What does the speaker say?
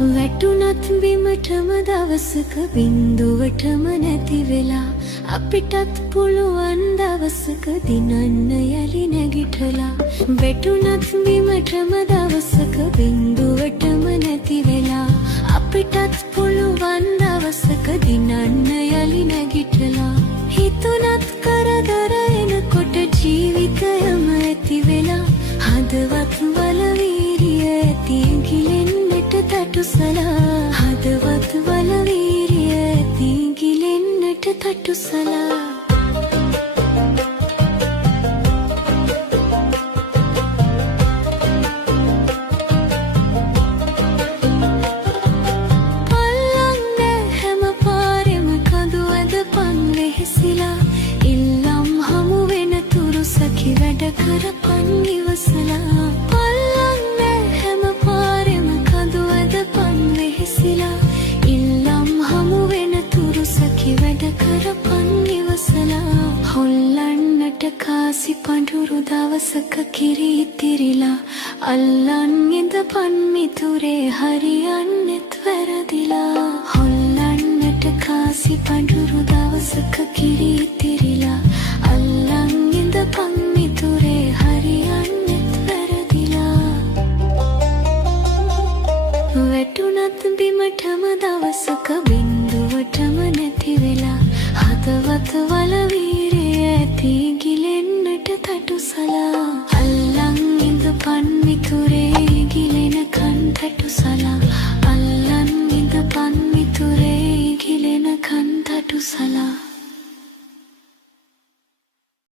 වැටුනත් බිමටම දවසක බින්දුවටම නැති වෙලා අපිටත් පුළුවන් දවසක දිනන්න යලි නැගිටලා වැටුනත් බිමටම දවසක බින්දුවටම නැති වෙලා අපිටත් පුළුවන් දවසක දිනන්න යලි නැගිටලා හිතුනත් කරදර එනකොට ජීවිතයම ඇති වෙලා හදවත් වල වීරිය ඇති ගිලෙන්නට තටුසලා හදවත් වල වීරිය ඇති ගිලෙන්නට තටුසලා ඉල්ලම් හමු වෙන තුරු සැකි වැඩ කරපන් ඉවසලා පල්ලන්න හැම පාරෙම කඳු ඇදපන් වෙහෙසිලා ඉල්ලම් හමු වෙන තුරු සැකි වැඩ කරපන් ඉවසලා හොල්ලන්නට කාසි පඳුරු දවසක කිරි ඉතිරිලා අල්ලන් ඉඳපන් මිතුරේ හරියන්නෙත් වැරදිලා හොල්ලන්නට කාසි පඳුරු දවසක කිරි ඉතිරිලා අල්ලන් ඉඳපන් මිතුරේ හරියන්නෙත් වැරදිලා වැටුනත් බිමටම දවසක බින්දුවටම නැති වෙලා හදවත වල වීරිය ඇති ගිලෙන්නට තටුසලා අල්ලන් ඉඳපන් මිතුරේ ගිලෙනකන් තටුසලා